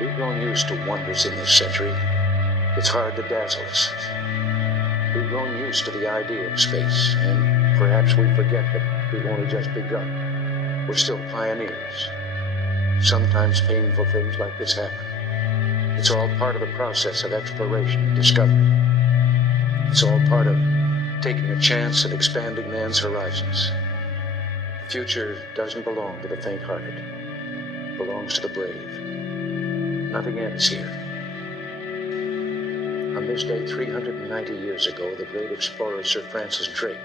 We've grown used to wonders in this century. It's hard to dazzle us. We've grown used to the idea of space, and perhaps we forget that we've only just begun. We're still pioneers. Sometimes painful things like this happen. It's all part of the process of exploration and discovery. It's all part of taking a chance at expanding man's horizons. The future doesn't belong to the faint-hearted. It belongs to the brave. Nothing ends here. On this day, 390 years ago, the great explorer Sir Francis Drake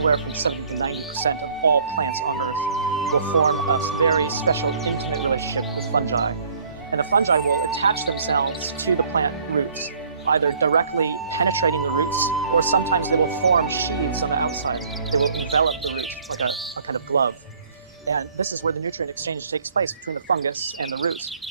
anywhere from 70 to 90% of all plants on Earth will form a very special, intimate relationship with fungi. And the fungi will attach themselves to the plant roots, either directly penetrating the roots, or sometimes they will form sheaths on the outside. They will envelop the root like a kind of glove. And this is where the nutrient exchange takes place between the fungus and the roots.